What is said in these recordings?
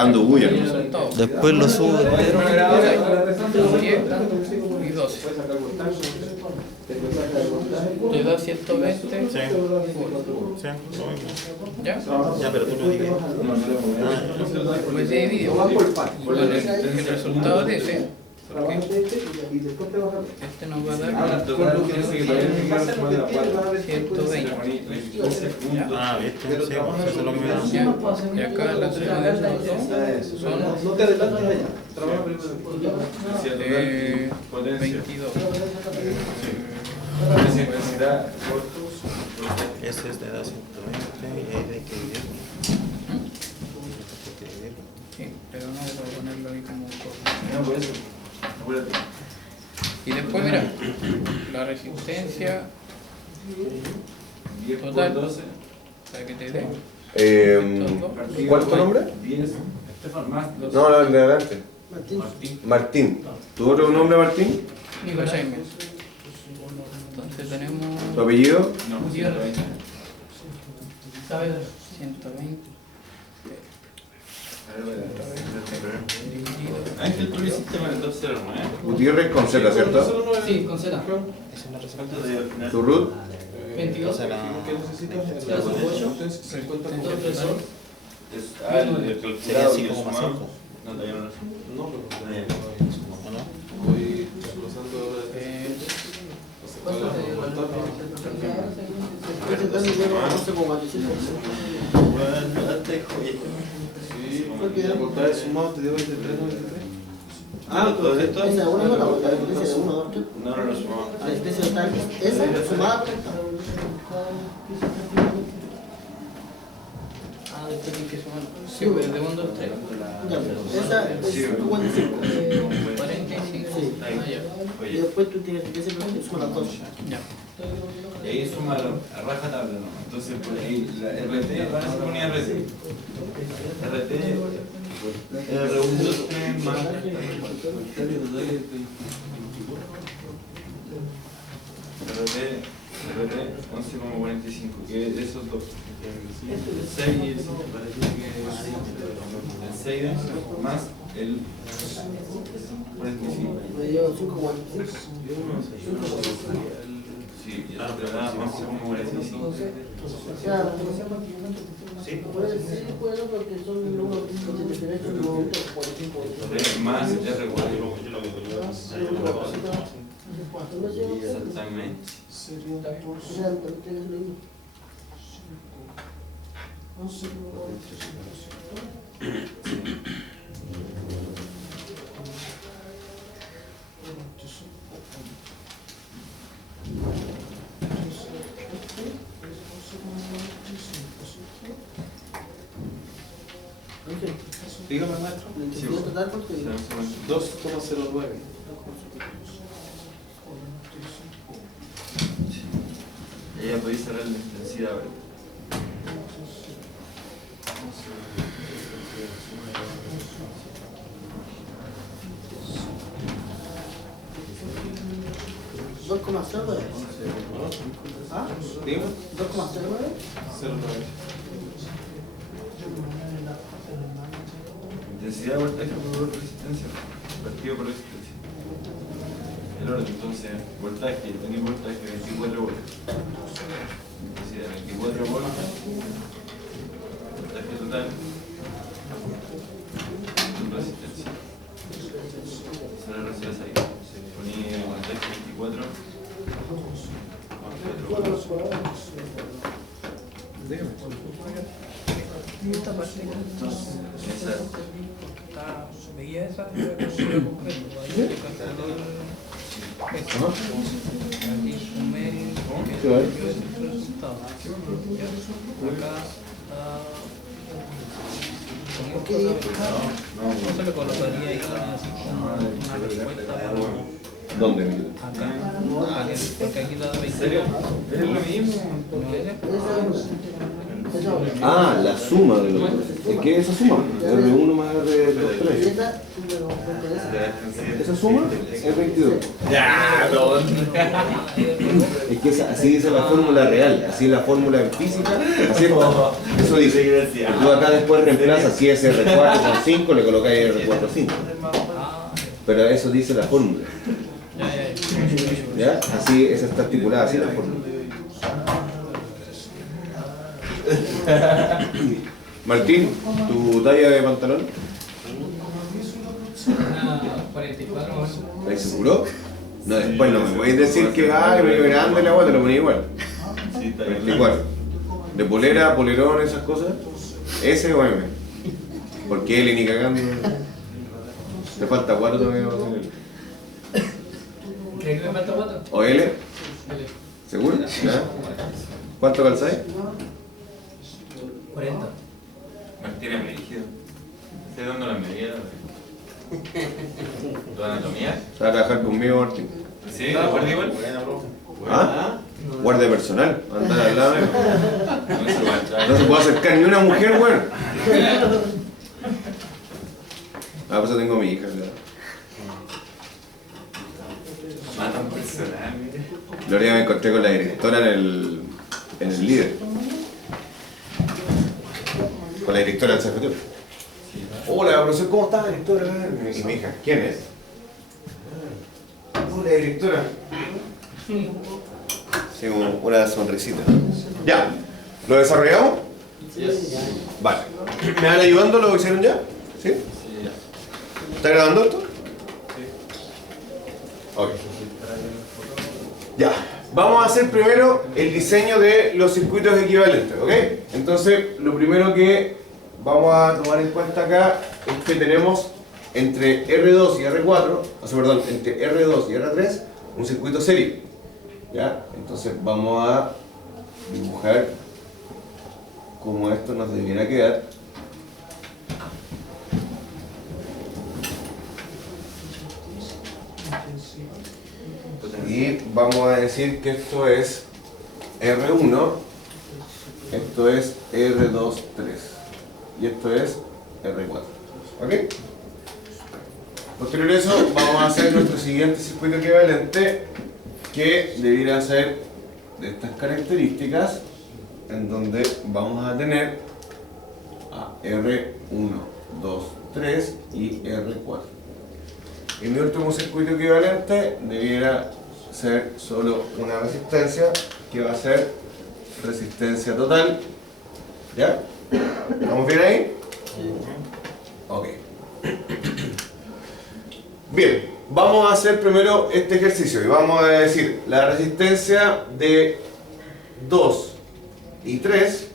cagando bulla. Después lo subo entero. 10 y 12. Te da 120. Sí. Sí, lo mismo. ¿Ya? Ya, pero tú lo digas. Pues se divide. Y con el resultado de ese, porque este nos va a dar 120. Ah, ¿viste? Sí, eso es lo que me da. Ya. Y acá la suma de esos dos son No te adelantes allá. 22. Ese es de edad 120 y ahí hay que dividirlo. Sí, pero no voy a ponerlo ahí como un poco. No, por eso. Acuérdate. Y después, mira, la resistencia total, para que te dé. ¿Cuál es tu nombre? 10. Más los. No, el de adelante. Martín. ¿Tu otro nombre, Martín? Nico Jaime. Entonces tenemos ¿Tu apellido? No, 120. 120. Ángel, tú lo hiciste con el 209. Gutiérrez con Z, ¿cierto? Sí, con Z. Esa es la respuesta. ¿Tu root? 22. Esa es la... Sería así como más 5. No, todavía no lo sé. No, ¿O no? voy desglosando ahora. Sí, porque la portada de sumado te dio 23, 93. Ah, todo esto. Esa uno no la bota, la diferencia de 1, 2, 3. No, no lo sumamos. La diferencia está esa sumada. Ah, después tienes que sumar. Sí, pero de 1, 2, 3. Ya, esa es 55. 45. Sí. Ah, ya. Y después tú tienes que sumar las dos. Ya. Y ahí suma a raja tabla, ¿no? Entonces, por ahí, la RT, van a ser unidad RT. RT, R1, más. RT, 11,45, que es esos dos. El 6 y el 5, parece que el 6 más el 45. Me dio 5,46. Sí, y la otra 11,45. Claro. Sí, puedo porque son números de diferencia de momentos por 5. Más R4. Exactamente. Exactamente. Dígame, maestro. ¿El total cuánto digo? 2,09. Ya podéis cerrar la intensidad, ¿verdad? ¿Ah? Dígame. 2,09. 09. Intensidad de voltaje por resistencia, partido por resistencia. El orden, entonces, voltaje, tenéis voltaje 24 volts. Intensidad 24 volts. Voltaje total. Con resistencia. Se la recibes ahí. Poní voltaje 24. Dígame. Esta parte Esa. está, veía esa, era completo. Ahí le calculó eso. Aquí sumé el resultado. Ya. Acá no se le colocaría ahí así como una respuesta para ¿Dónde? acá, porque aquí la da 20. ¿En serio? Es lo mismo. ¿No es? Ah, la suma de los dos. ¿Qué es esa suma? R1 más R2, 3. ¿Esa suma? Es 22. Ya, no. Es que así dice la fórmula real, así es la fórmula en física, así es, eso dice. Tú acá después reemplazas si es R4 con 5, le colocáis R4 5. Pero eso dice la fórmula. ¿Ya? Así, esa está estipulada, así la fórmula. Martín, ¿tu talla de pantalón? Una 44 más. ¿Estás seguro? No, después no me podéis decir que me veo grande la agua, te lo ponía igual. Sí, está bien. 24. ¿De polera, polerón, esas cosas? ¿S o M? Porque L ni cagando. Te falta 4 todavía para hacer L. ¿Crees que me falta 4? ¿O L? ¿Seguro? ¿Ya? ¿Cuánto calzáis? 40. Martín es rígido. ¿Estás dando las medidas? ¿Tu anatomía? ¿Vas a trabajar conmigo, Martín? Sí, ¿de acuerdo igual? ¿Ah? Guardia personal, andar al lado. No se va a No se puede acercar ni una mujer, weón. Ah, pues yo tengo a mi hija, claro. Matan personal, mire. El otro día me encontré con la directora en el líder. Con la directora del CFT. Hola, profesor, ¿cómo estás, directora? Y mi hija, ¿quién es? Hola, directora. Sí, una sonrisita. Ya, ¿lo desarrollamos? Vale. ¿Me van ayudando? ¿Lo hicieron ya? ¿Sí? Sí, ya. ¿Está grabando esto? Ok. Ya. Vamos a hacer primero el diseño de los circuitos equivalentes, ¿ok? Entonces, lo primero que vamos a tomar en cuenta acá es que tenemos entre R2 y R4, o sea, perdón, entre R2 y R3, un circuito serie. ¿Ya? Entonces vamos a dibujar cómo esto nos debiera quedar. Y vamos a decir que esto es R1, esto es R2, 3 y esto es R4. ¿Ok? Posterior a eso vamos a hacer nuestro siguiente circuito equivalente, que debiera ser de estas características, en donde vamos a tener a R1, 2, 3 y R4. Y mi último circuito equivalente debiera ser solo una resistencia, que va a ser resistencia total. ¿Ya? ¿Estamos bien ahí? Ok. Bien, vamos a hacer primero este ejercicio y vamos a decir la resistencia de 2 y 3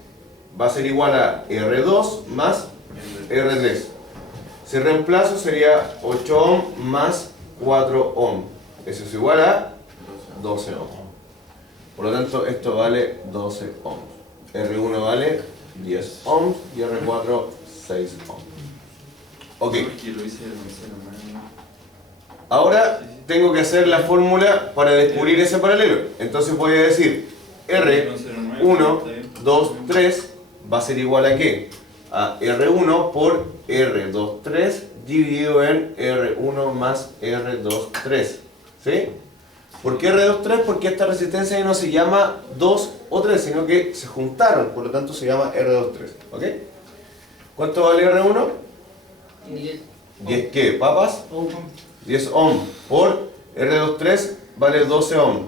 va a ser igual a R2 más R3. Si reemplazo sería 8 ohm más 4 ohm. Eso es igual a 12 ohm. Por lo tanto, esto vale 12 ohms. R1 vale 10 ohms y R4 6 ohms. Ok. Ahora tengo que hacer la fórmula para descubrir ese paralelo. Entonces voy a decir R1, 2, 3 va a ser igual a ¿qué? A R1 por R2, 3 dividido en R1 más R2, 3. ¿Sí? ¿Por qué R2, 3? Porque esta resistencia ya no se llama 2 o 3, sino que se juntaron, por lo tanto se llama R2, 3. ¿Ok? ¿Cuánto vale R1? 10 ¿qué? ¿Papas? 10 ohm por R2, 3 vale 12 ohm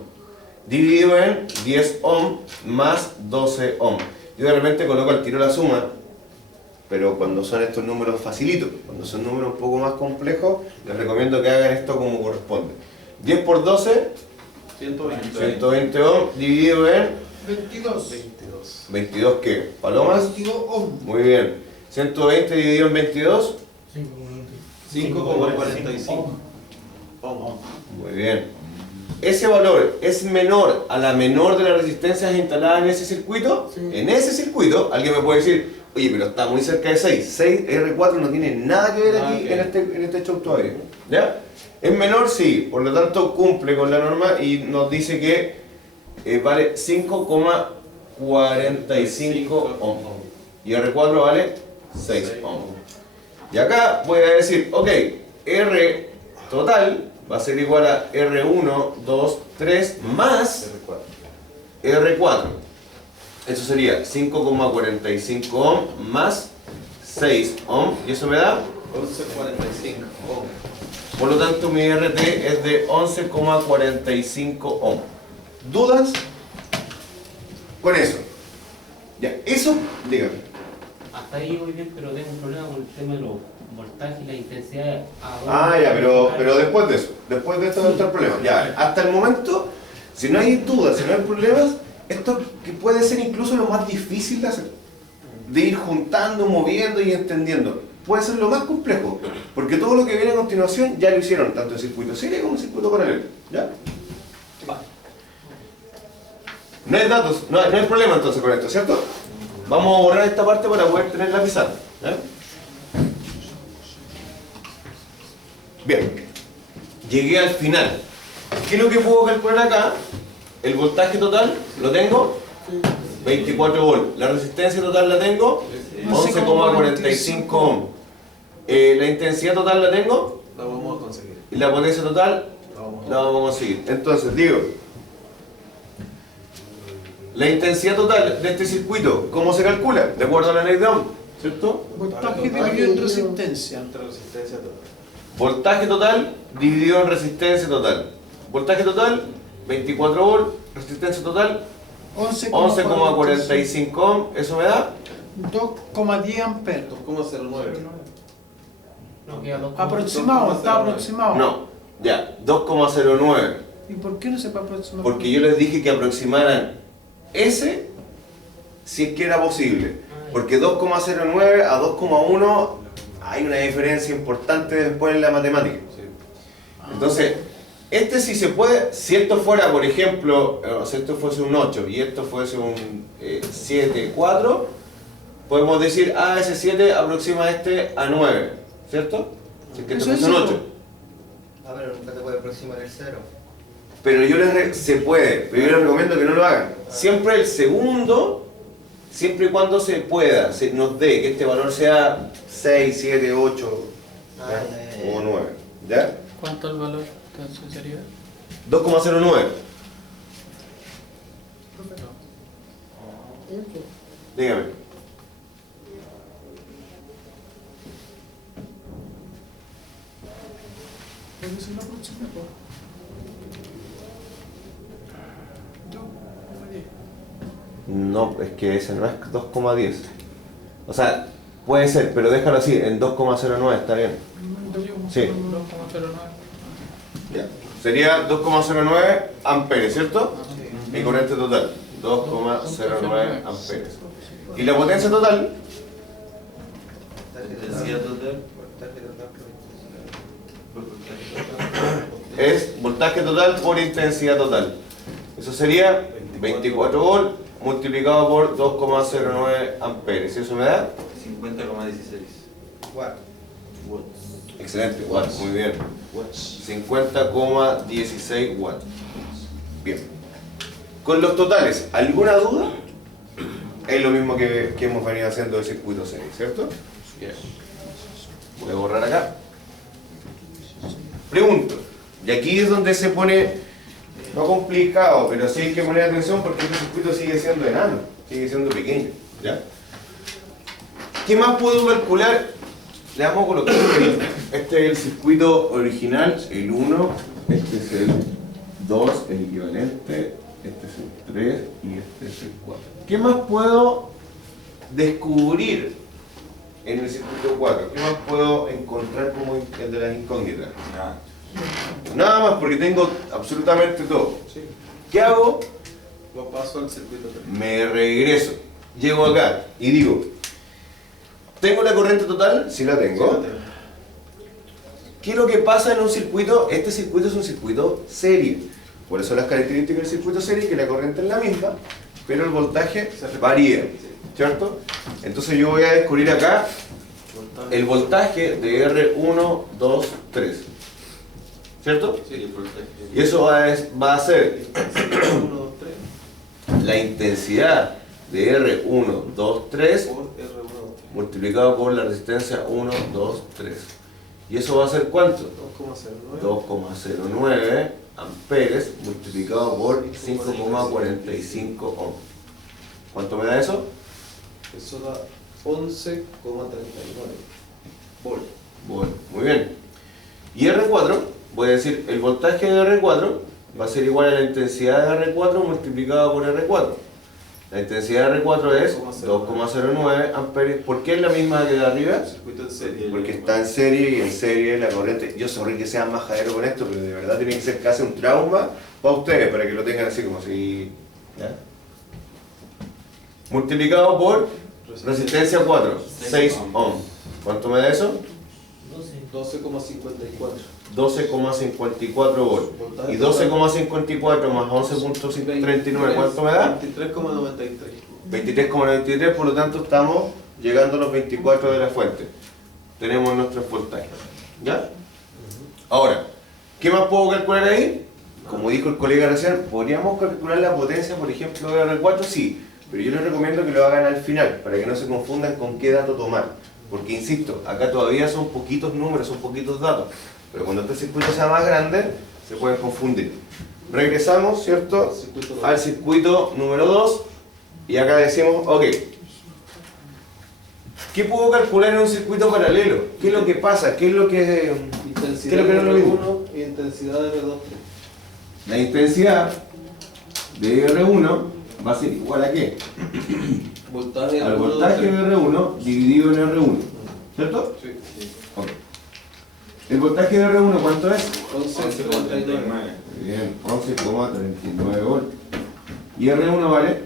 dividido en 10 ohm más 12 ohm. Yo de repente coloco al tiro la suma, pero cuando son estos números facilitos. Cuando son números un poco más complejos, les recomiendo que hagan esto como corresponde. 10 por 12, 120 ohm dividido en 22. 22 ¿qué? ¿Palomas? 22 ohms. Muy bien. 120 dividido en 22, 5,45. muy bien. ¿Ese valor es menor a la menor de las resistencias instaladas en ese circuito? Sí. En ese circuito, alguien me puede decir, oye, pero está muy cerca de 6. 6, R4 no tiene nada que ver aquí en este show todavía. ¿Ya? ¿Es menor? Sí. Por lo tanto, cumple con la norma y nos dice que vale 5,45 45 ohms. Y R4 vale 6 ohms. Y acá voy a decir, ok, R total va a ser igual a R1, 2, 3 más R4. Eso sería 5,45 ohms más 6 ohms. Y eso me da 11.45 ohms. Por lo tanto, mi RT es de 11,45 ohms. ¿Dudas con eso? Ya, eso, dígame. Hasta ahí voy bien, pero tengo un problema con el tema de los voltajes y la intensidad. Ya, pero después de eso, después de esto no está el problema. Ya, hasta el momento, si no hay dudas, si no hay problemas, esto que puede ser incluso lo más difícil de hacer. De ir juntando, moviendo y entendiendo. Puede ser lo más complejo, porque todo lo que viene a continuación ya lo hicieron, tanto en circuito serie como en circuito paralelo. ¿Ya? No hay datos, no hay problema entonces con esto, ¿cierto? Vamos a borrar esta parte para poder tener la pizarra. ¿Ya? Bien, llegué al final. ¿Qué es lo que puedo calcular acá? El voltaje total lo tengo, 24 volts. La resistencia total la tengo, 11,45 ohms. La intensidad total la tengo, La vamos a conseguir. y la potencia total la vamos a conseguir. Entonces digo, la intensidad total de este circuito, ¿cómo se calcula? De acuerdo a la ley de Ohm, ¿cierto? Voltaje dividido en resistencia. Entre resistencia total. Voltaje total dividido en resistencia total. Voltaje total, 24 volts. Resistencia total, 11,45 ohms. Eso me da 2,10 amperes. 2,09. No, queda 2,9. Aproximado, está aproximado. No, ya, 2,09. ¿Y por qué no se puede aproximar? Porque yo les dije que aproximaran ese si es que era posible. Porque 2,09 a 2,1 hay una diferencia importante después en la matemática. Entonces, este sí se puede, si esto fuera, por ejemplo, si esto fuese un 8 y esto fuese un 7, 4, podemos decir, ese 7 aproxima este a 9, ¿cierto? Si es que esto Eso fuese un es 8. Pero nunca te puede aproximar el 0. Pero yo se puede, pero yo les recomiendo que no lo hagan. Siempre el segundo, siempre y cuando se pueda, se nos dé que este valor sea 6, 7, 8 o 9. ¿Ya? ¿Cuánto el valor de sinceridad? 2,09. Dígame. ¿Puede ser la próxima? No, es que ese no es 2,10. O sea, puede ser, pero déjalo así, en 2,09 está bien. Sí. 2,09. Ya. Sería 2,09 amperes, ¿cierto? Mi corriente total, 2,09 amperes. ¿Y la potencia total? Intensidad total. Es voltaje total por intensidad total. Eso sería 24 volts multiplicado por 2,09 amperes. ¿Y eso me da? 50,16 Watts. watts. Excelente, watts, muy bien. 50,16 watts. Bien. Con los totales, ¿alguna duda? Es lo mismo que hemos venido haciendo de circuito serie, ¿cierto? Voy a borrar acá. Pregunto, y aquí es donde se pone, no complicado, pero sí hay que poner atención porque este circuito sigue siendo enano, sigue siendo pequeño. ¿Ya? ¿Qué más puedo calcular? Le vamos a colocar este es el circuito original, el 1, este es el 2, el equivalente, este es el 3 y este es el 4. ¿Qué más puedo descubrir en el circuito 4? ¿Qué más puedo encontrar como el de las incógnitas? Nada más porque tengo absolutamente todo. ¿Qué hago? Lo paso al circuito 3. Me regreso, llego acá y digo, ¿tengo la corriente total? Sí la tengo. ¿Qué es lo que pasa en un circuito? Este circuito es un circuito serie. Por eso las características del circuito serie es que la corriente es la misma, pero el voltaje varía, ¿cierto? Entonces yo voy a descubrir acá el voltaje de R1, 2, 3. ¿Cierto? Sí, el voltaje. Y eso va a ser 1, 2, 3. la intensidad de R1, 2, 3 Por R1. multiplicado por la resistencia 1, 2, 3. ¿Y eso va a ser cuánto? 2,09. 2,09 amperes multiplicado por 5,45 ohms. ¿Cuánto me da eso? Eso da 11,39 volt. Bueno, muy bien. Y R4, voy a decir, el voltaje de R4 va a ser igual a la intensidad de R4 multiplicado por R4. La intensidad de R4 es 2,09 amperes. ¿Por qué es la misma que de arriba? Circuito en serie. Porque está en serie y en serie la corriente. Yo sorry que sea majadero con esto, pero de verdad tiene que ser casi un trauma para ustedes, para que lo tengan así como si. ¿Ya? Multiplicado por resistencia 4, 6 ohms. ¿Cuánto me da eso? 12,54. 12,54 volts. Y 12,54 más 11,39, ¿cuánto me da? 23,93. 23,93, por lo tanto estamos llegando a los 24 de la fuente. Tenemos nuestros voltajes. ¿Ya? Ahora, ¿qué más puedo calcular ahí? Como dijo el colega recién, ¿podríamos calcular la potencia, por ejemplo, de R4? Sí, pero yo les recomiendo que lo hagan al final, para que no se confundan con qué dato tomar. Porque, insisto, acá todavía son poquitos números, son poquitos datos. Pero cuando este circuito sea más grande, se pueden confundir. Regresamos, ¿cierto?, al circuito número 2. Y acá decimos, ok, ¿qué puedo calcular en un circuito paralelo? ¿Qué es lo que pasa? ¿Qué es lo que Intensidad ¿qué es lo que no de es lo mismo? R1 y intensidad de R2. La intensidad de R1 va a ser igual a qué? Voltaje Al R1, voltaje de R1 dividido en R1, ¿cierto? Sí. Ok. ¿El voltaje de R1 cuánto es? 11,39. Muy bien, 11,39 volts. ¿Y R1 vale?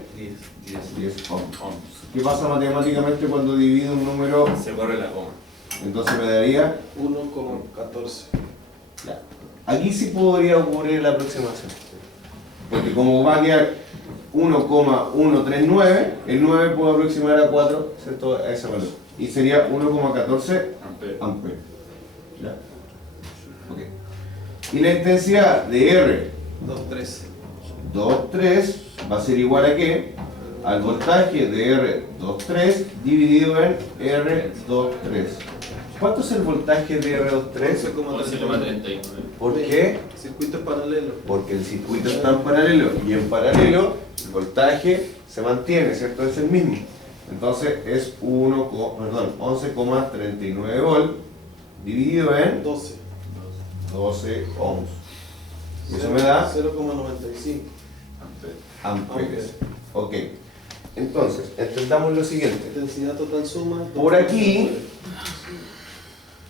10 ohms. ¿Qué pasa matemáticamente cuando divido un número? Se corre la coma. Entonces me daría... 1,14. Ya. Aquí sí podría ocurrir la aproximación. Porque como va a quedar 1,139, el 9 puedo aproximar a 4, ¿cierto? A ese valor. Y sería 1,14 amperes. ¿Ya? Ok. Y la intensidad de R 2,3 va a ser igual a ¿qué? Al voltaje de R2,3 dividido en R2,3. ¿Cuánto es el voltaje de R2,3? 11,39. ¿Por qué? Circuito es paralelo. Porque el circuito está en paralelo y en paralelo el voltaje se mantiene, ¿cierto? Es el mismo. Entonces es 11,39 volts dividido en 12. 12 ohms. Y eso me da 0,95. amperes. Ok. Entonces, entendamos lo siguiente. Intensidad total suma. Por aquí,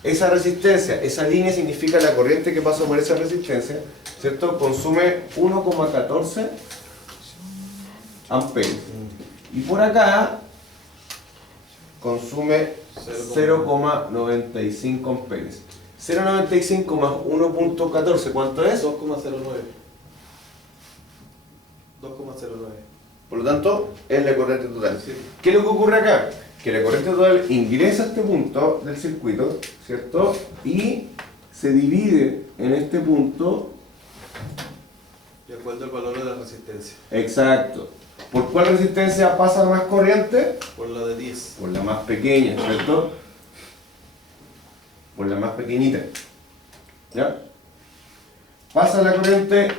esa resistencia, esa línea significa la corriente que pasa por esa resistencia, ¿cierto? Consume 1,14 amperes. Y por acá consume 0,95 amperes. 0,95 más 1,14, ¿cuánto es? 2,09. Por lo tanto, es la corriente total. Sí. ¿Qué es lo que ocurre acá? Que la corriente total ingresa a este punto del circuito, ¿cierto? Y se divide en este punto. De acuerdo al valor de la resistencia. Exacto. ¿Por cuál resistencia pasa más corriente? Por la de 10. Por la más pequeña, ¿cierto? Por la más pequeñita. ¿Ya? Pasa la corriente,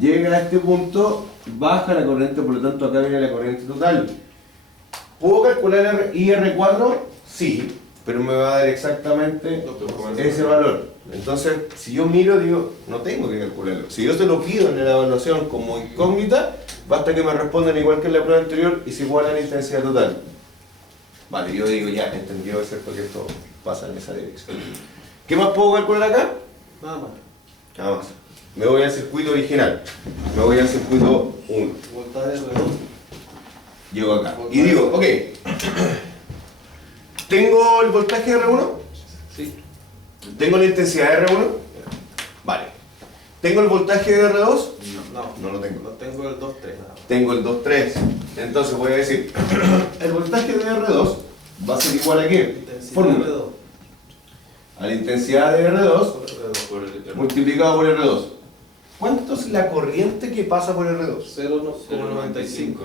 llega a este punto, baja la corriente, por lo tanto acá viene la corriente total. ¿Puedo calcular IR4? Sí, pero me va a dar exactamente ese valor. Entonces, si yo miro, digo, no tengo que calcularlo. Si yo se lo pido en la evaluación como incógnita, basta que me respondan igual que en la prueba anterior y es igual a la intensidad total. Vale, yo digo, ya, entendió, es cierto que esto pasa en esa dirección. ¿Qué más puedo calcular acá? Nada más. Nada más. Me voy al circuito original. Me voy al circuito 1. Voltaje R2. Llego acá. Y digo, ok. ¿Tengo el voltaje R1? Sí. ¿Tengo la intensidad de R1? Vale. ¿Tengo el voltaje de R2? No. No lo tengo. No tengo el 2,3. Nada. Tengo el 2,3. Entonces voy a decir, el voltaje de R2 va a ser igual a ¿qué? Intensidad Fórmula. R2. A la intensidad de R2 Por R2. multiplicado por R2. ¿Cuánto es la corriente que pasa por R2? 0,95.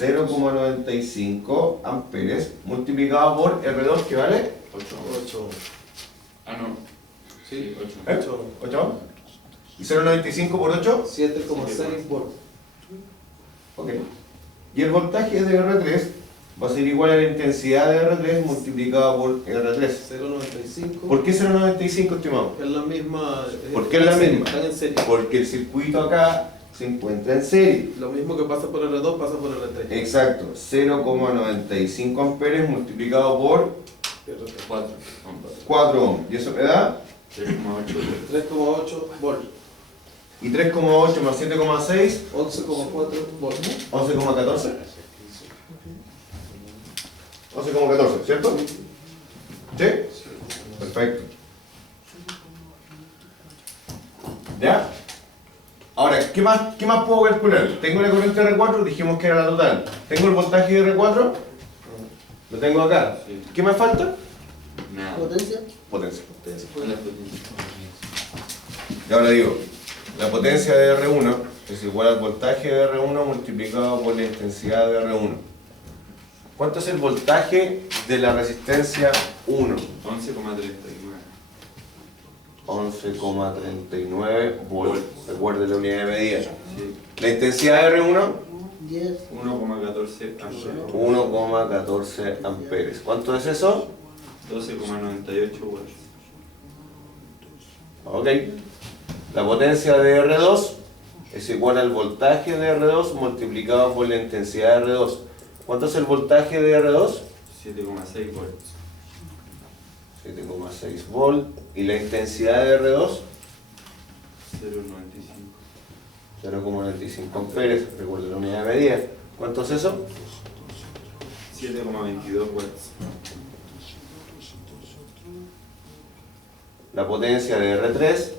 0,95 amperes multiplicado por R2 que vale 8. Ah, no. Sí, 8. 8. ¿Y 0,95 por 8? 7,6 volts. Ok. Y el voltaje de R3 va a ser igual a la intensidad de R3 multiplicado por R3. 0,95. ¿Por qué 0,95, estimado? Es la misma. ¿Por qué es la misma? Están en serie. Porque el circuito acá se encuentra en serie. Lo mismo que pasa por R2 pasa por R3. Exacto. 0,95 amperes multiplicado por 4. 4 ohms. Y eso me da 3,8. 3,8 volts. y 3,8 más 7,6, 11,4 volts. 11,14. 11,14, ¿cierto? ¿Sí? Perfecto. ¿Ya? Ahora, ¿qué más puedo calcular? Tengo la corriente R4, dijimos que era la total. ¿Tengo el voltaje de R4? Lo tengo acá. Sí. ¿Qué me falta? Nada. Potencia. Potencia. ¿Cuál es la potencia? Y ahora digo, la potencia de R1 es igual al voltaje de R1 multiplicado por la intensidad de R1. ¿Cuánto es el voltaje de la resistencia 1? 11,39. 11,39 volts. Recuerde la unidad de medida. Sí. La intensidad de R1, 10. 1,14 amperes. 1,14 amperes. ¿Cuánto es eso? 12,98 volts. Ok. La potencia de R2 es igual al voltaje de R2 multiplicado por la intensidad de R2. ¿Cuánto es el voltaje de R2? 7,6 volts. 7,6 volt. ¿Y la intensidad de R2? 0,95. 0,95 amperes. Recuerda la unidad de medida. ¿Cuánto es eso? 7,22 volts. La potencia de R3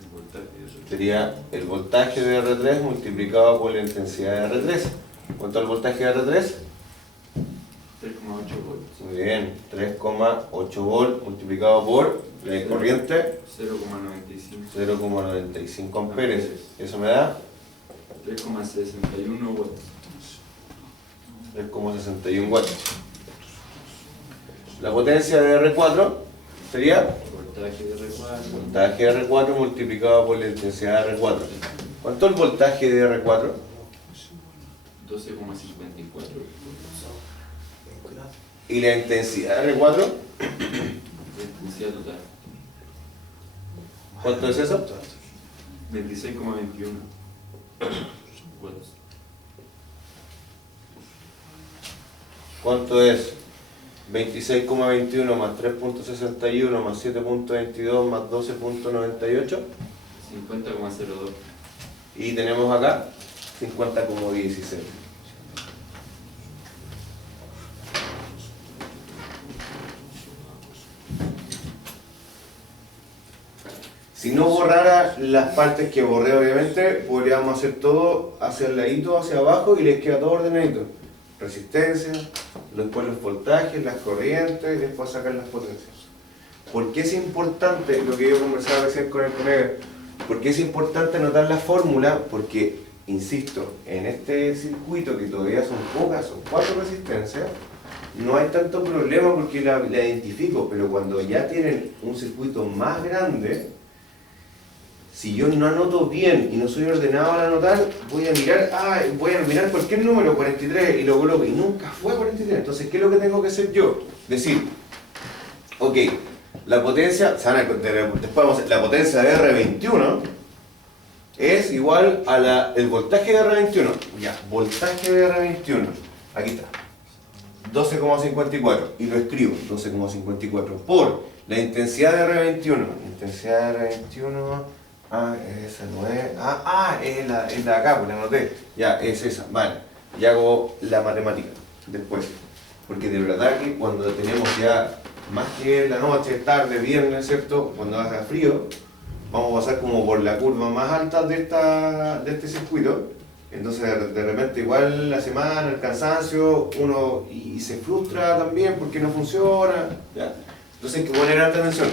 El voltaje de sería el voltaje de R3 multiplicado por la intensidad de R3. ¿Cuánto es el voltaje de R3? 3,8 volts. Muy bien, 3,8 volt multiplicado por la corriente 0,95. 0,95 amperes. Eso me da 3,61 volts. 3,61 watts. La potencia de R4 sería Voltaje de R4. voltaje de R4 multiplicado por la intensidad de R4. ¿Cuánto es el voltaje de R4? 12,54. ¿Y la intensidad de R4? Intensidad total. ¿Cuánto es eso? 26,21 volts. ¿Cuánto es 26,21 más 3,61 más 7,22 más 12,98? 50,02. Y tenemos acá 50,16. Si no borrara las partes que borré, obviamente, podríamos hacer todo hacia el ladito, hacia abajo y les queda todo ordenadito. Resistencia, después los voltajes, las corrientes y después sacar las potencias. ¿Por qué es importante lo que yo conversaba recién con el colega? ¿Por qué es importante anotar la fórmula? Porque, insisto, en este circuito que todavía son pocas, son 4 resistencias, no hay tanto problema porque la identifico, pero cuando ya tienen un circuito más grande, si yo no anoto bien y no soy ordenado al anotar, voy a mirar cualquier número, 43, y lo coloco, y nunca fue 43. Entonces, ¿qué es lo que tengo que hacer yo? Decir, ok, la potencia, después vamos a hacer, la potencia de R21 es igual a el voltaje de R21. Ya, voltaje de R21, aquí está, 12,54, y lo escribo, 12,54, por la intensidad de R21, intensidad de R21... esa no es. Es la de acá, pues la anoté. Ya, es esa, vale. Y hago la matemática después. Porque de verdad que cuando tenemos ya más que la noche, tarde, viernes, ¿cierto? Cuando haga frío, vamos a pasar como por la curva más alta de este circuito. Entonces de repente igual la semana, el cansancio, uno y se frustra también porque no funciona. ¿Ya? Entonces hay que poner alta atención.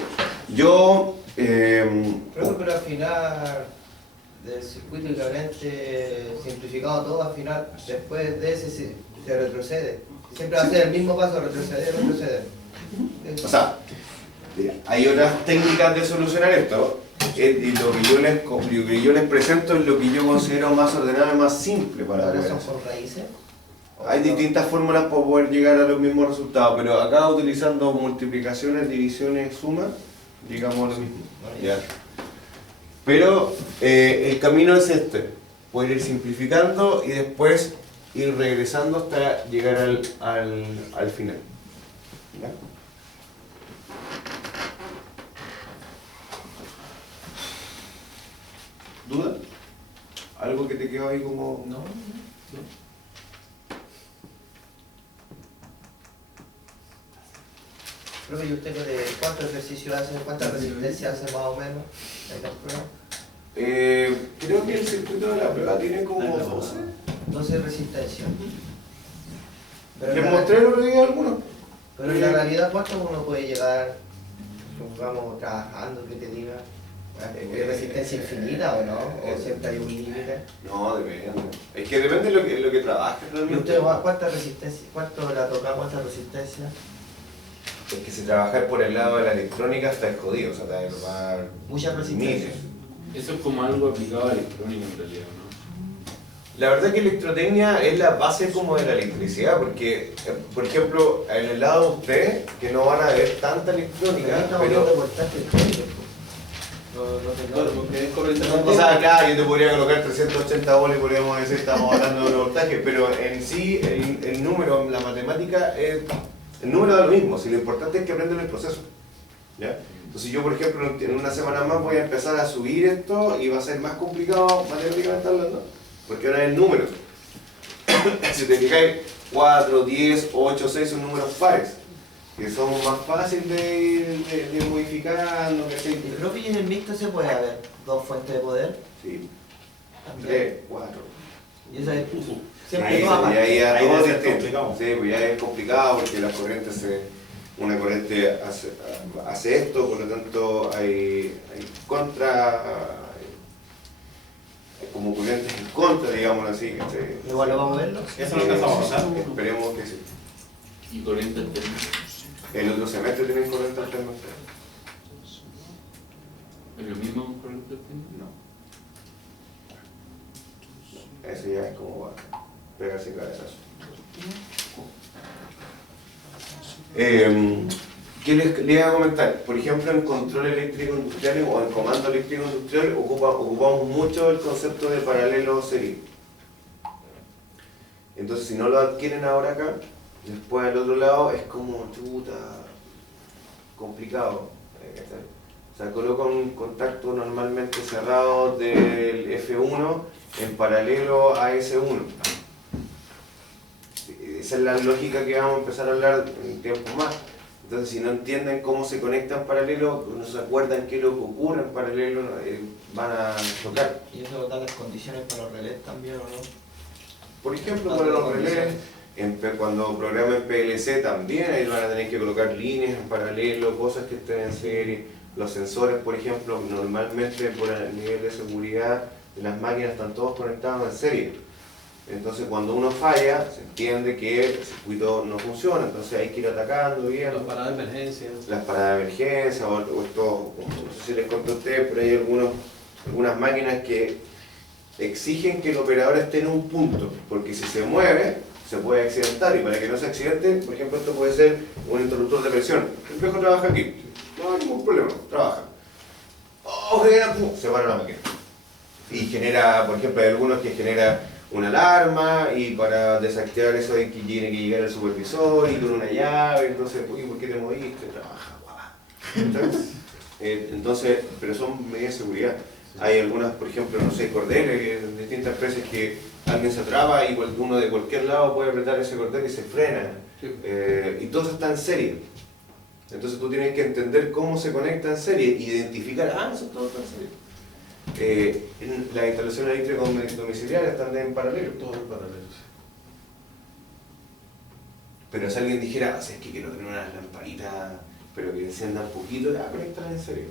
Yo Pero afinar del circuito equivalente simplificado todo al final, después de ese se retrocede. Siempre va a ser el mismo paso, retroceder, retroceder. O sea, hay otras técnicas de solucionar esto. Y lo que yo les presento es lo que yo considero más ordenado y más simple para Ahora poder son hacer. por raíces. Hay distintas fórmulas para poder llegar a los mismos resultados, pero acá utilizando multiplicaciones, divisiones, sumas, llegamos a lo mismo. ¿Ya? Pero el camino es este, poder ir simplificando y después ir regresando hasta llegar al final. ¿Ya? ¿Duda? ¿Algo que te quedó ahí como...? No. Creo que usted de cuántos ejercicios hace, cuánta resistencia hace más o menos en la prueba. Creo que el circuito de la prueba tiene como 12. 12 resistencias. Les mostré el otro día algunos. Pero en la realidad, ¿cuánto uno puede llegar, supongamos, trabajando, que te diga? ¿Hay resistencia infinita o no? ¿O siempre hay un límite? No, depende. Es que depende de lo que trabajes ¿Y realmente. usted cuánta resistencia, cuánto la toca, cuánta resistencia? Es que si trabajas por el lado de la electrónica está jodido, o sea, te va a tomar Mucha resistencia. miles. Eso es como algo aplicado a electrónica en realidad, ¿no? La verdad que electrotecnia es la base como de la electricidad, porque, por ejemplo, en el lado de ustedes, que no van a ver tanta electrónica, Estamos pero... viendo voltaje técnico. Claro, porque es corriente O sea, claro, yo te podría colocar 380 volts y podríamos decir que estamos hablando de un voltaje, pero en sí el número, la matemática, el número da lo mismo, si lo importante es que aprendan el proceso. ¿Ya? Entonces yo, por ejemplo, en una semana más voy a empezar a subir esto y va a ser más complicado matemáticamente hablando, porque ahora es el número. Si te fijáis, 4, 10, 8, 6 son números pares, que son más fáciles de ir modificando, que Y creo que en el mixto se puede haber dos fuentes de poder. sí, También. 3, 4. Y eso es Sí, siempre sí, todas ya partes. ahí ya Ahí todo debe es ser distinto. complicado. Sí, pues ya es complicado porque las corrientes una corriente hace esto, por lo tanto hay como corrientes en contra, digamos así. Que Igual lo vamos a verlo. Eso lo empezamos a usar. Esperemos que sí. Y corriente alterna. El otro semestre tienen corriente alterna. ¿Es lo mismo con corriente alterna? No. Eso ya es como pegarse cabezazo. ¿Qué les iba a comentar? Por ejemplo, en control eléctrico industrial o en comando eléctrico industrial ocupamos mucho el concepto de paralelo serie. Entonces, si no lo adquieren ahora acá, después al otro lado es como chuta, complicado. O sea, coloca un contacto normalmente cerrado del F1 en paralelo a S1. Esa es la lógica que vamos a empezar a hablar en tiempo más. Entonces, si no entienden cómo se conecta en paralelo, no se acuerdan qué es lo que ocurre en paralelo, van a chocar. Y eso da las condiciones para los relés también, ¿o no? Por ejemplo, para los relés, cuando programen PLC también, ahí van a tener que colocar líneas en paralelo, cosas que estén en serie. Los sensores, por ejemplo, normalmente por el nivel de seguridad de las máquinas están todos conectados en serie. Entonces, cuando uno falla, se entiende que el circuito no funciona, entonces hay que ir atacando bien. Las paradas de emergencia. Las paradas de emergencia, o esto, no sé si les conté a ustedes, pero hay algunas máquinas que exigen que el operador esté en un punto, porque si se mueve, se puede accidentar, y para que no se accidente, por ejemplo, esto puede ser un interruptor de presión. El viejo trabaja aquí, no hay ningún problema, trabaja. Oh, se para la máquina. Y genera, por ejemplo, hay algunos que genera una alarma, y para desactivar eso hay que tiene que llegar el supervisor y con una llave, entonces, uy, ¿por qué te moviste? Trabaja, guapa. Entonces, pero son medidas de seguridad. Hay algunas, por ejemplo, no sé, cordeles de distintas empresas que alguien se atrapa y uno de cualquier lado puede apretar ese cordel y se frena. Y todo eso está en serie. Entonces tú tienes que entender cómo se conecta en serie, identificar, eso todo está en serie. Las instalaciones eléctricas domiciliarias están en paralelo. Todo en paralelo. Pero si alguien dijera, es que quiero tener unas lamparitas, pero que enciendan poquito, conéctalas en serio.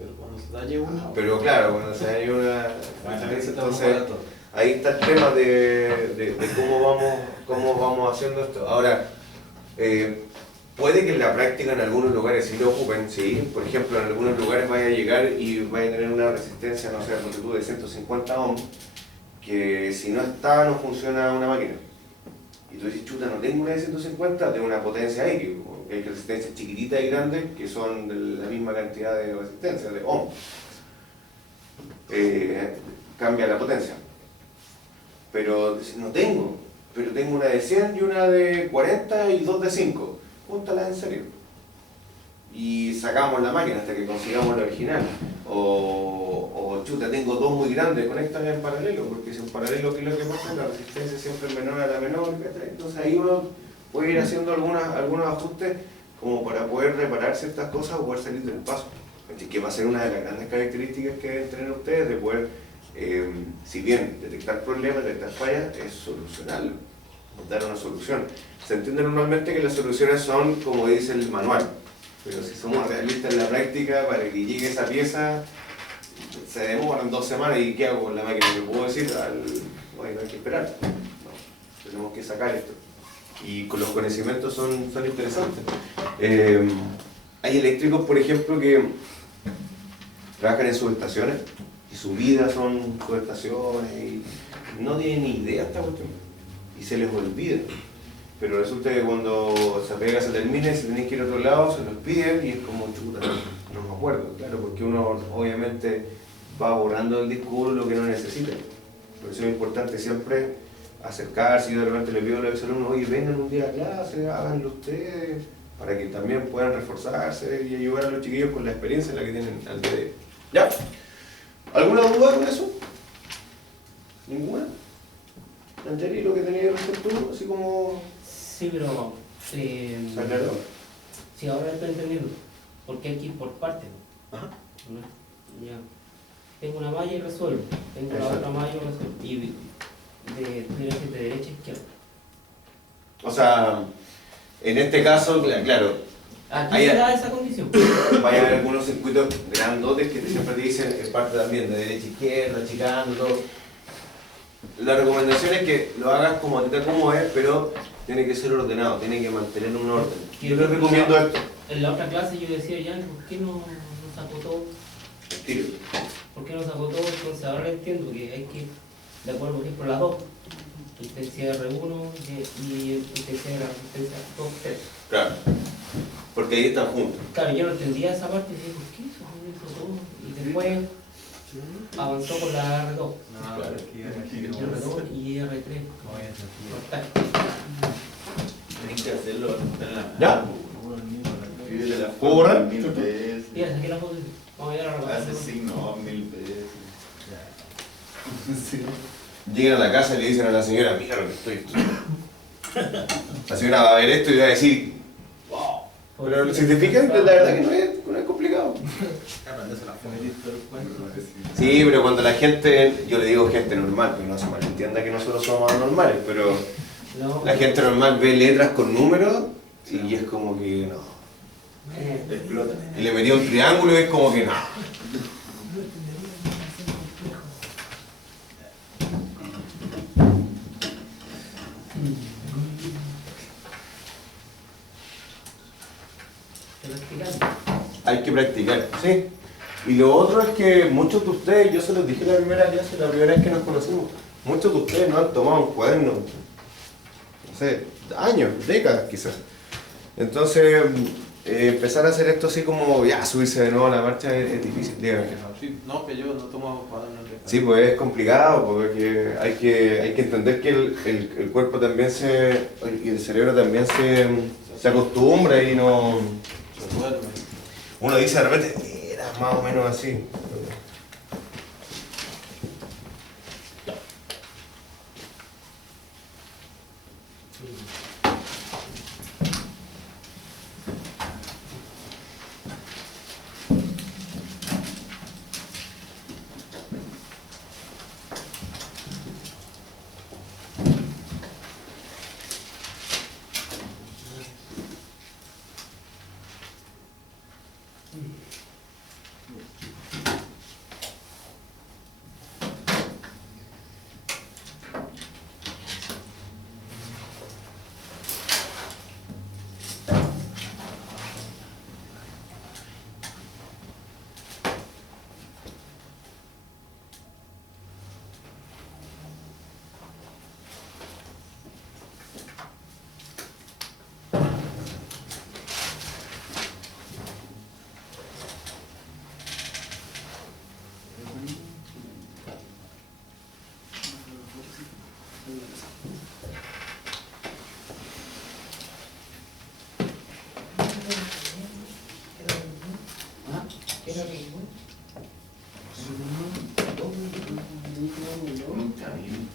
Pero cuando se dañe una... Pero claro, cuando se hay una... Entonces, Ahí está el tema de cómo vamos haciendo esto. Ahora, puede que en la práctica en algunos lugares sí lo ocupen, sí. Por ejemplo, en algunos lugares vaya a llegar y vaya a tener una resistencia, no sé, por ejemplo, de 150 ohms, que si no está, no funciona una máquina. Y tú dices, chuta, no tengo una de 150, tengo una potencia X, porque hay resistencias chiquititas y grandes que son de la misma cantidad de resistencia, de ohms. Cambia la potencia. Pero no tengo, pero tengo una de 100 y una de 40 y dos de 5. Júntalas en serio. Y sacamos la máquina hasta que consigamos la original. O chuta, tengo dos muy grandes, conéctalas en paralelo, porque si en paralelo, ¿qué es lo que pasa? La resistencia siempre es menor a la menor, ¿cachai? Entonces ahí uno puede ir haciendo algunos ajustes como para poder reparar ciertas cosas o poder salir del paso. Que va a ser una de las grandes características que deben tener ustedes de poder, si bien detectar problemas, detectar fallas, es solucionarlo, dar una solución. Se entiende normalmente que las soluciones son como dice el manual, pero si somos realistas en la práctica, para que llegue esa pieza, se demoran 2 semanas y ¿qué hago con la máquina? ¿Me puedo decir? Oye, no hay que esperar, no, tenemos que sacar esto. Y con los conocimientos son interesantes. Hay eléctricos, por ejemplo, que trabajan en subestaciones y su vida son subestaciones y no tienen ni idea de esta cuestión y se les olvida. Pero resulta que cuando se pega, se termina y si tenéis que ir a otro lado, se los piden y es como chuta, no me acuerdo, claro, porque uno obviamente va borrando el disco duro lo que no necesita. Por eso es importante siempre acercarse. Yo de repente le pido a los alumnos, oye, vengan un día a clase, háganlo ustedes, para que también puedan reforzarse y ayudar a los chiquillos con la experiencia en la que tienen al día de hoy. ¿Ya? ¿Alguna duda con eso? ¿Ninguna? ¿Angeli, lo que tenía que responder tú? Así como... Sí, pero... ¿Está claro? Sí, ahora estoy entendiendo. Porque hay que ir por partes. Ajá. ¿No? Ya. Tengo una malla y resuelvo. Tengo la otra malla y resuelvo. Y de derecha a izquierda. O sea, en este caso, claro, Aquí Ahí- se da esa condición. vaya a haber algunos circuitos grandotes que siempre te dicen en parte también de derecha a izquierda, achicando, todo. La recomendación es que lo hagas como a ti te acomodes, pero tiene que ser ordenado, tiene que mantener un orden. Yo les recomiendo esto. En la otra clase yo decía, ya, ¿por qué no sacó todo? Tiro. ¿Por qué no sacó todo? Entonces ahora entiendo que hay que, de acuerdo, por ejemplo, las dos, intensidad R1 y intensidad de la resistencia 2, 3. Claro. Porque ahí están juntos. Claro, yo no entendía esa parte y dije, ¿por qué hizo todo? Y después avanzó con la R2. Claro. R2 y R3. Tienes que hacerlo en la... ¿Ya? Pídele la ¿Puedo borrar? 1000 veces. Mira, saqué la foto. Vamos a ir a la Hace reparación. signo 1000 veces. Sí. Llegan a la casa y le dicen a la señora, mira lo que estoy estudiando. La señora va a ver esto y va a decir, wow. Pero si te fijas, la verdad que no es complicado. Sí, pero cuando la gente, yo le digo gente normal, que no se malentienda que nosotros somos anormales, pero No, la gente normal ve letras con números y es como que no. Explota. Y le metí un triángulo y es como que no. Hay que practicar, sí. Y lo otro es que muchos de ustedes, yo se los dije en la primera clase, la primera vez que nos conocimos, muchos de ustedes no han tomado un cuaderno, no sé, años, décadas quizás. Entonces, empezar a hacer esto así como, ya, subirse de nuevo a la marcha es difícil, dígame. Sí, no, que yo no tomo cuadernos de... Sí, pues es complicado, porque hay que entender que el cuerpo también y el cerebro también se acostumbra y no... Se duerme. Uno dice de repente, era más o menos así.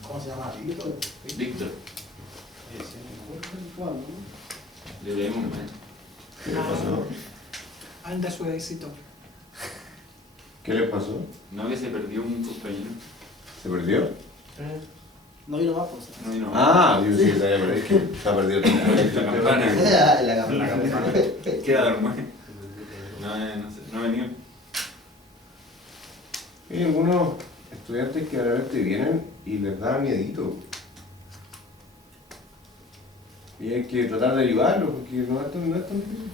¿Cómo se llama? Víctor. Le leemos mal. ¿Qué le pasó? Anda suavecito. ¿Qué le pasó? No, que se perdió un compañero. ¿Se perdió? No vino más, pues. No vino. Ah, yo sí que se había perdido. Se ha perdido La campana. La campana. Queda dormido. No venía. Hay algunos estudiantes que realmente vienen y les da miedito. Y hay que tratar de ayudarlos porque no es tan difícil.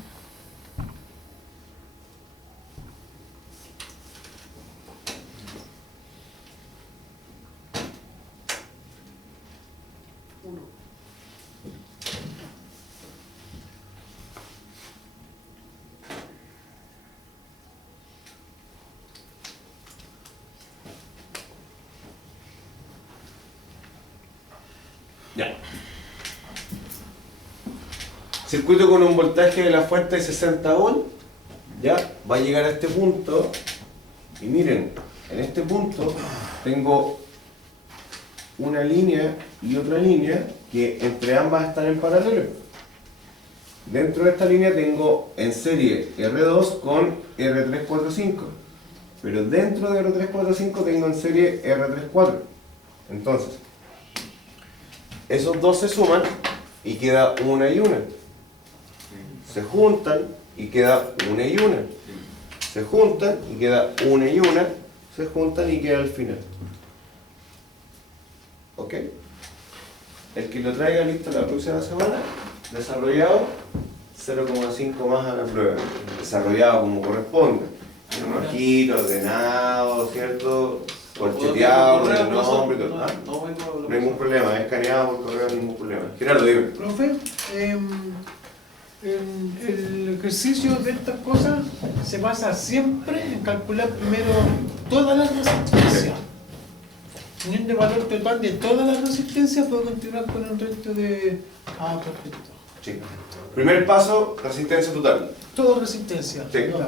Ya. Circuito con un voltaje de la fuente de 60 volts, ya, va a llegar a este punto, y miren, en este punto tengo una línea y otra línea que entre ambas están en paralelo. Dentro de esta línea tengo en serie R2 con R345, pero dentro de R345 tengo en serie R34. Entonces, esos dos se suman y queda una y una. Se juntan y queda una y una. Se juntan y queda una y una. Se juntan y queda al final. ¿Ok? El que lo traiga listo la próxima semana, desarrollado, 0,5 más a la prueba. Desarrollado como corresponde. En un ojito, ordenado, ¿cierto? Corcheteado, con el nombre y todo. ¿Ah? No hay ningún problema, escaneado por correo, ningún problema. Gerardo, dime. Profe, el ejercicio de estas cosas se basa siempre en calcular primero todas las resistencias. Teniendo el valor total de todas las resistencias, puedo continuar con el resto de... Ah, perfecto. Sí. Primer paso, resistencia total. Todo resistencia. Sí. Ya.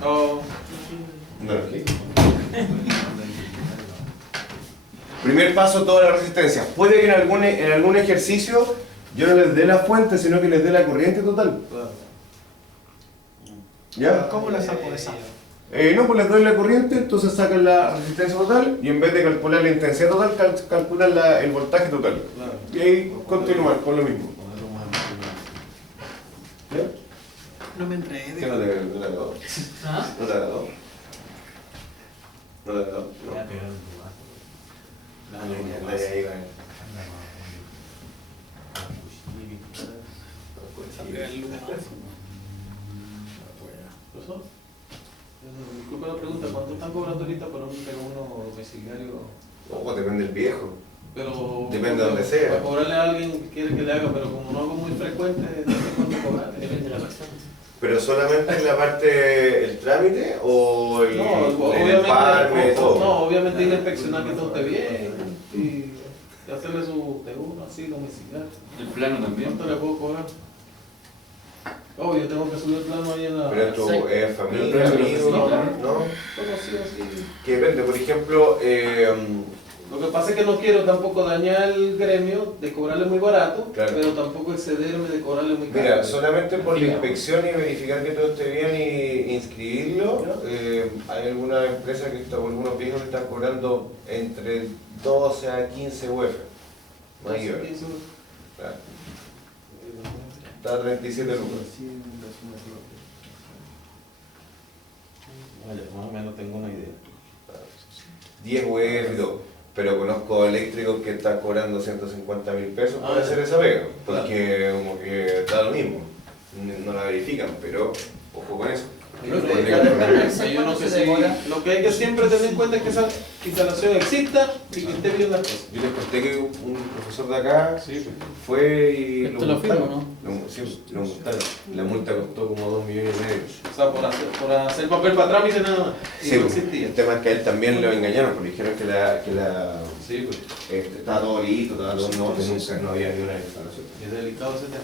No, aquí. Primer paso, toda la resistencia. Puede que en algún ejercicio yo no les dé la fuente, sino que les dé la corriente total. ¿Ya? ¿Cómo la saco esa? No, pues les doy la corriente, entonces sacan la resistencia total y en vez de calcular la intensidad total, calculan el voltaje total. Y ahí continúan con lo mismo. ¿Ya? No me ¿Qué enredé. no te agradó? ¿Ah? ¿No te agradó? ¿No te agradó? No. Ahí va. Disculpa la pregunta, ¿cuánto están cobrando ahorita por un T1 domiciliario? Ojo, depende del viejo. Pero Depende de donde sea. para cobrarle a alguien que quiere que le haga, pero como no hago muy frecuente, no sé cuánto cobrar. Depende de la persona. ¿Pero solamente en la parte, el trámite o el obviamente, empalme, todo? no, obviamente ir a inspeccionar que todo esté bien y hacerle su T1 así domiciliario. El plano también. ¿Cuánto le puedo cobrar? Oh, yo tengo que subir el plano ahí en la... Pero esto Sí. es familia, Pero amigos, sí, ¿no? Conocido así. Que depende, por ejemplo, Lo que pasa es que no quiero tampoco dañar el gremio de cobrarle muy barato, Claro. pero tampoco excederme de cobrarle muy caro. mira, solamente por la inspección y verificar que todo esté bien y inscribirlo, hay algunas empresas que están, algunos viejos que están cobrando entre 12 a 15 UF. Más IVA. Claro. Está a 37 lucas. Vaya, más o menos tengo una idea. 10 UF y todo. Pero conozco eléctricos que están cobrando 150.000 pesos para hacer esa pega. Porque como que da lo mismo. No la verifican, pero ojo con eso. Hay uno que sí, lo que hay que siempre tener en cuenta es que esa instalación exista y que esté bien las cosas. Yo les conté que un profesor de acá fue y Esto lo firmo, ¿no? Sí, lo multaron. La multa costó como 2,5 millones. O sea, por hacer papel para trámite nada más. Y Sí, no pues, existía. el tema es que a él también lo engañaron, porque dijeron que Sí, pues. estaba todo listo, estaba todo en orden, nunca no había ni una instalación. Es delicado ese tema.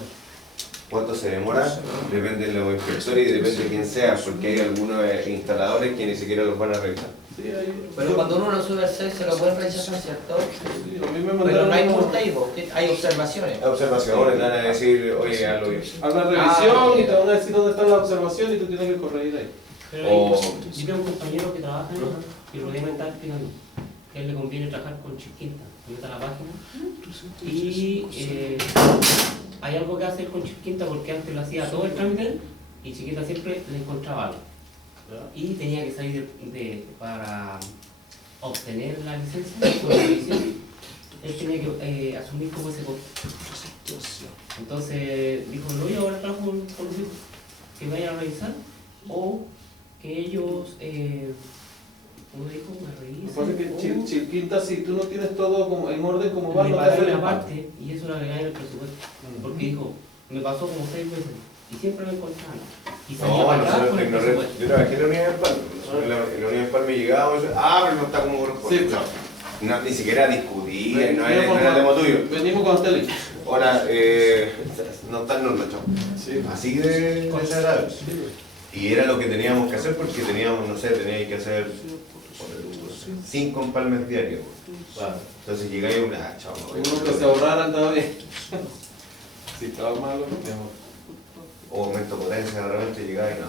¿Cuánto se demora? Depende de los inspectores y depende de quién sea, porque hay algunos instaladores que ni siquiera los van a revisar. Sí, hay. Pero cuando uno lo sube al 6 se lo pueden rechazar, ¿cierto? Sí, a mí me Pero mandaron. no hay multa ahí, hay observaciones. Observaciones, van a decir, oye, hazlo bien. Haz la revisión y te van a decir dónde está la observación y tú tienes que corregir ahí. Pero O- yo tengo un compañero que trabaja en eso y lo voy a estar explicando. Que a él le conviene trabajar con Chiquinta. Meta la página. Y hay algo que hacer con Chiquinta porque antes lo hacía todo el trámite y Chiquinta siempre le encontraba algo. Y tenía que salir para obtener la licencia por revisión. Él tenía que asumir como ese costo. Entonces dijo, no, yo ahora trabajo con los hijos que vayan a revisar o que ellos, como dijo, me Lo que pasa es que revisen. Chilquinta, si tú no tienes todo como en orden como va, Me no te pasó hace el una empate. parte y eso lo agregué en el presupuesto. Porque dijo, me pasó como 6 veces y siempre me encontraban. Y salía No, para atrás nosotros con el Tecnored, presupuesto. yo trabajé en la unidad de Palma. En la unidad de Palma llegaba y yo, pero no está como corresponde. Sí, No, ni siquiera discutir, no Veníamos era tema tuyo. Venimos con usted listo. Ahora, no está en norma, chavo. Sí. Así de desagradable. Y era lo que teníamos que hacer porque teníamos, no sé, tenía que hacer 5 empalmes diarios. Claro. Entonces llegáis y chavo, no voy a Uno que hacer. se ahorraran todavía. Si estaba malo, mejor. O aumento de potencia, de repente llegáis y no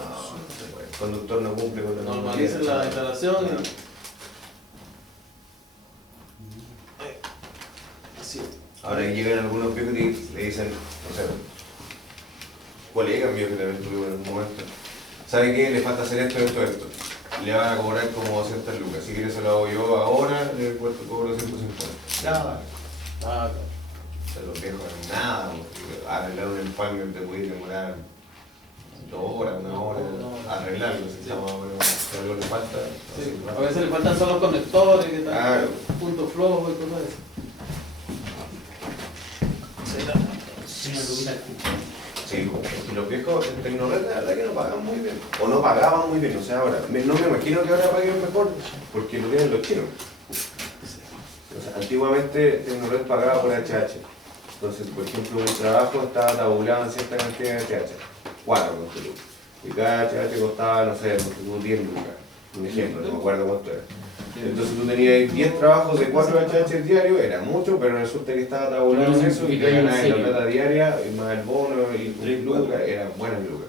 se puede. El conductor no cumple con la Normalicen la instalación. Así. Ahora llegan algunos viejos y le dicen, no sé, colegas míos que también tuvimos en un momento, ¿sabe qué? Le falta hacer esto, esto, esto. Le van a cobrar como 200 lucas. Si quieres se lo hago yo ahora, le cobro 150. Ya, vale. Ah, Se los dejo en nada, porque arreglar un empalme te puede demorar 2 horas, 1 hora, arreglarlo, si estamos pero algo le falta. sí. A veces le faltan solo conectores, que tal, Claro. puntos flojos y cosas así. Una lupita al tipo. Sí, y los viejos en Tecnored la verdad que no pagan muy bien, o no pagaban muy bien, o sea, ahora, no me imagino que ahora paguen mejor, porque lo tienen los chinos. O sea, antiguamente Tecnored pagaba por HH, entonces, por ejemplo, un trabajo estaba tabulado en cierta cantidad de HH, 4 con tu lucas, y cada HH costaba, no sé, 10 lucas, un ejemplo, no me acuerdo cuánto era. Entonces tú tenías 10 trabajos de 4 HH diarios, era mucho, pero resulta que estaba tabulado en eso y te ganabas la plata diaria, y más el bono y 3 lucas, eran buenas lucas.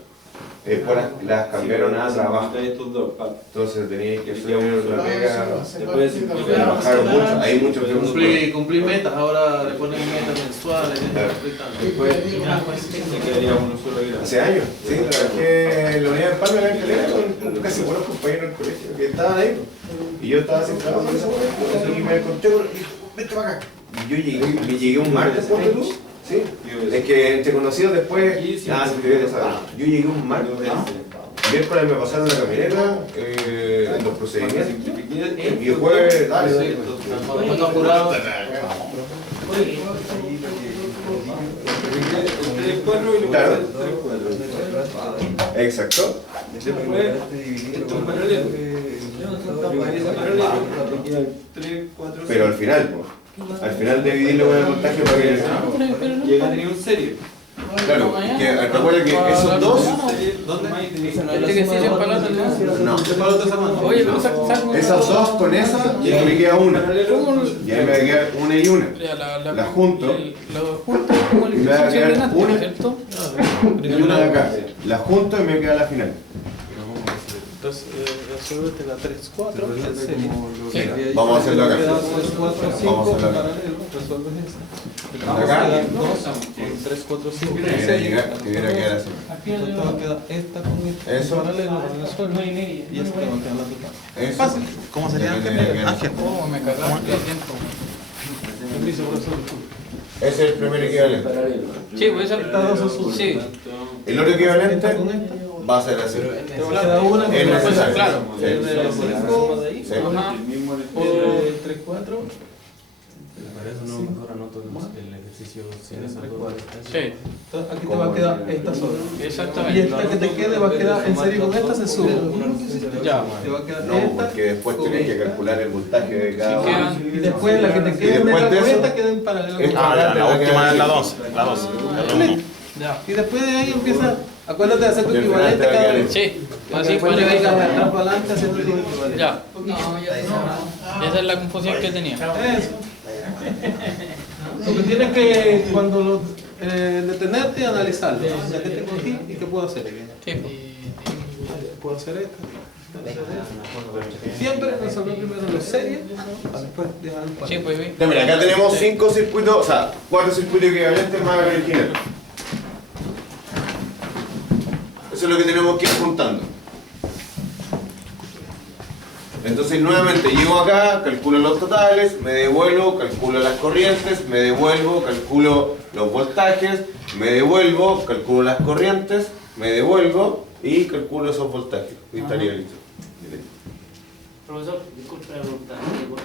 Después las cambiaron a trabajo, Estos dos, entonces tenías que hacer una pega, Después trabajaron mucho, hay muchos que Cumplí metas, ahora le ponen metas mensuales, Después, se quedaría uno solo ahí. hace años, sí, trabajé en la unidad de Palma de la Calera con casi buenos compañeros del colegio que estaban ahí. Y yo estaba sin trabajo en ese momento y me encontré con vete para acá. Y yo llegué un martes, ¿ponte tú? Sí. Es que entre conocidos después, nada, se te ve, yo llegué un martes, miércoles me pasaron la camioneta, los procedimientos, y el jueves, dale. ¿Cuánto apurado? Oye, Claro. Exacto. Pero al final, pues, al final de dividirlo con el contagio para que... Llega a tener un serio. Claro, que recuerda que esos dos... ¿Dónde? Este que sí se empalata, ¿no? No, Oye, pero saco. esas dos con esa y me queda una. Y ahí me va a quedar una y una. La junto. Lo junto como el Y me va a ejercicio quedar ordenante, una. ¿cierto? Y una de acá. La junto y me queda la final. Entonces, resuelve te da 3, 4 en serie. Vamos a hacerlo acá. Te da 3, 4, 5 Vamos a hacerlo acá. paralelo, resuelves esta. Acá. Te da 2 con 3, 4, 5 Que en viene a serie. llegar- que viene a quedar así. Entonces te va a quedar esta con esta Eso. paralelo, resuelve, y esta te va a quedar la total. Eso. Fácil. ¿Cómo Ya sería que Ángel? tiene que quedar. Ángel. Oh, me cagaste el tiempo. Dice, profesor. Ese es el primer equivalente. Sí, pues esa. Estas dos son sus. Sí. El otro equivalente Esta con esta. va a ser así. Te va a quedar una Es con la necesario. claro. Sí. de 5, Sí. Ajá. 3, 4. Para eso no mejor anoto el ejercicio sin esa duda. Sí, Aquí te va a quedar esta sola. Y exactamente. esta que te quede va a quedar en serie con esta, se sube. Ya. Te va a quedar No, esta. porque después tenés que calcular el voltaje de cada Sí, uno. quedan- Y después la que te Y quede en después la de eso, cuenta queda en paralelo. esta- Ah, ya, la última es la 12. La 12. Ya. Y después de ahí empieza, acuérdate de hacer tu Y al final equivalente te va a cada quedar vez. Sí, así Después te para vengas de que. atrás para adelante haciendo tu equivalente. Ya. Esa es la confusión que tenía. Eso. Lo que tienes que, cuando detenerte y analizarlo. Ya que tengo aquí y qué puedo hacer. Sí, pues. Puedo hacer esto. Siempre resolver primero los series para después dejar un par. Sí, pues bien. Ya, mira, acá tenemos 5 circuitos, o sea, 4 circuitos equivalentes más el original. Eso es lo que tenemos que ir juntando. Entonces nuevamente llego acá, calculo los totales, me devuelvo, calculo las corrientes, me devuelvo, calculo los voltajes, me devuelvo, calculo las corrientes, me devuelvo y calculo esos voltajes. Y estaría listo. Profesor, disculpe la pregunta.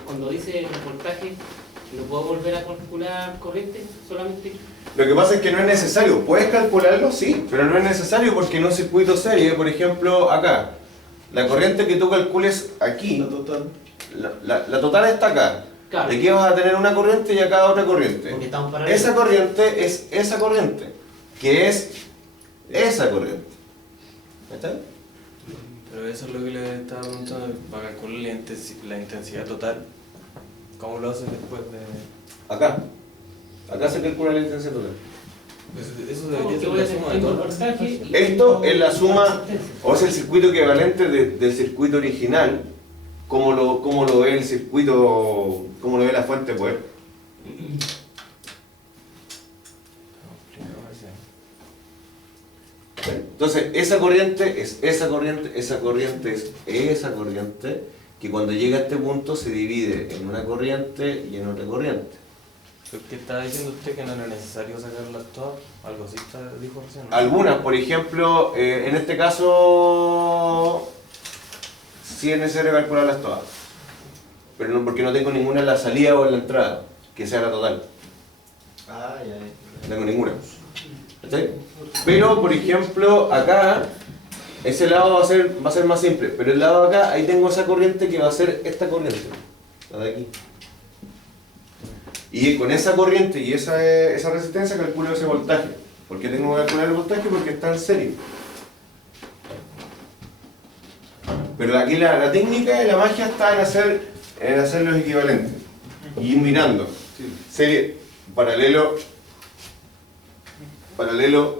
Cuando dice el voltaje, ¿lo puedo volver a calcular corriente solamente? Lo que pasa es que no es necesario. Puedes calcularlo, sí, pero no es necesario porque en un circuito serie, por ejemplo, acá, la corriente que tú calcules aquí, La total. la total está acá. Claro. Y aquí vas a tener una corriente y acá otra corriente. Porque estamos paralelos. Esa corriente es esa corriente, que es esa corriente. ¿Está? Pero eso es lo que le estaba preguntando, para calcular la intensidad total. ¿Cómo lo haces después de...? Acá. Acá se calcula la intensidad total. Eso No, debería que ser voy a la hacer suma de el todo. voltaje y- Esto es la suma, o es el circuito equivalente del circuito original, como lo ve el circuito, como lo ve la fuente de poder. Entonces, esa corriente es esa corriente, esa corriente es esa corriente, que cuando llega a este punto se divide en una corriente y en otra corriente. ¿Qué estaba diciendo usted que no era necesario sacarlas todas? Algo así dijo recién, ¿no? Algunas, por ejemplo, en este caso, sí es necesario calcularlas todas, pero no, porque no tengo ninguna en la salida o en la entrada, que sea la total. Ah, ya. No tengo ninguna. ¿Cachai? Pero, por ejemplo, acá, ese lado va a ser más simple, pero el lado de acá, ahí tengo esa corriente que va a ser esta corriente, la de aquí. Y con esa corriente y esa resistencia calculo ese voltaje. ¿Por qué tengo que calcular el voltaje? Porque está en serie. Pero aquí la técnica y la magia está en hacer los equivalentes. Y ir mirando. Serie, paralelo,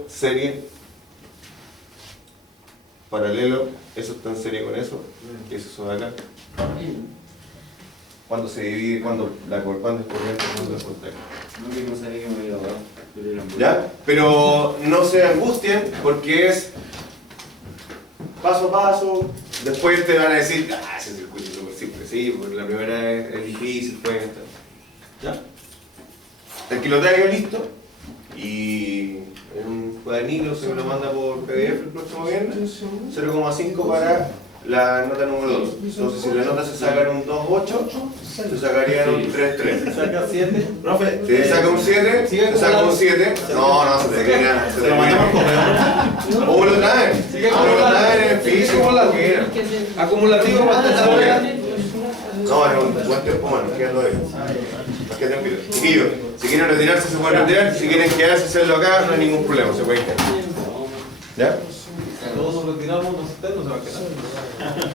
serie, paralelo, eso está en serie con eso, eso de acá. Cuando se divide, cuando es corriente, cuando es voltaje. No, que no sabía que me había dado, pero era muy- ¿Ya? Pero no se angustien porque es paso a paso. Después te van a decir, ese circuito es súper simple. Sí, porque la primera es difícil, pueden estar. ¿Ya? El que lo traiga listo y en un cuadernillo se me lo manda por PDF el próximo viernes. 0,5 para la nota número 2. Entonces, si la nota se saca un 2,8, se sacarían un 3,3. Saca 7. Profe, te saca un 7, te saca un 7. No, se termina. Se termina. ¿Cómo lo traen? ¿Cómo lo traen en físico? ¿Cómo lo quieran? Acumulativo para No, es un buen tiempo más, nos quedan 9. Nos quedan tranquilos. Chiquillos, si quieren retirarse se pueden retirar, si quieren quedarse hacerlo acá, no hay ningún problema, se pueden quedar. ¿Ya? Todos nos retiramos, no se va a quedar.